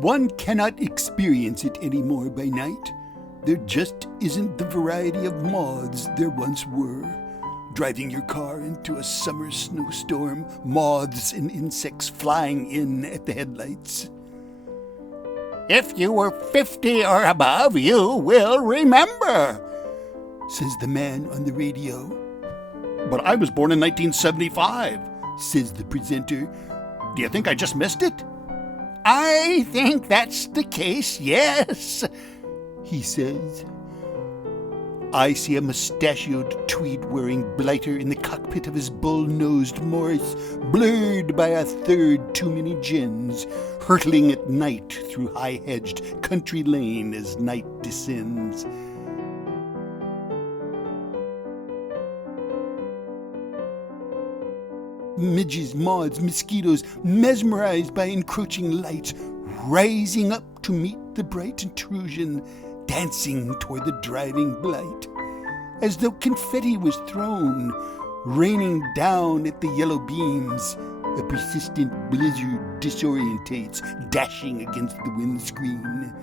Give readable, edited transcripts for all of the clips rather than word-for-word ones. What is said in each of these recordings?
One cannot experience it anymore by night. There just isn't the variety of moths there once were. Driving your car into a summer snowstorm, moths and insects flying in at the headlights. If you were 50 or above, you will remember, says the man on the radio. But I was born in 1975, says the presenter. Do you think I just missed it? I think that's the case, yes, he says. I see a mustachioed, tweed-wearing blighter in the cockpit of his bull-nosed Morris, blurred by a third too many gins, hurtling at night through high-hedged country lane as night descends. Midges, moths, mosquitoes, mesmerized by encroaching light, rising up to meet the bright intrusion, dancing toward the driving blight, as though confetti was thrown, raining down at the yellow beams. A persistent blizzard disorientates, dashing against the windscreen.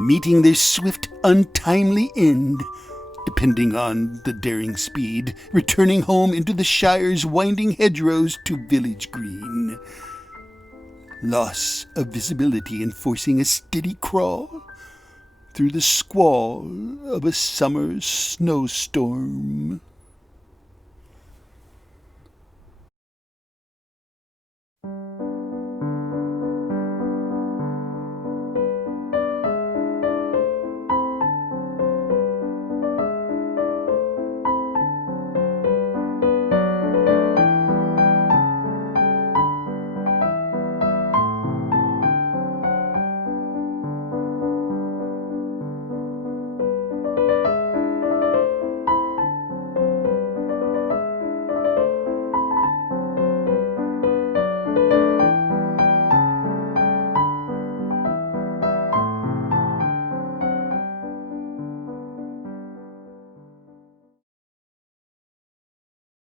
Meeting their swift, untimely end, depending on the daring speed, returning home into the Shire's winding hedgerows to Village Green. Loss of visibility enforcing a steady crawl through the squall of a summer snowstorm.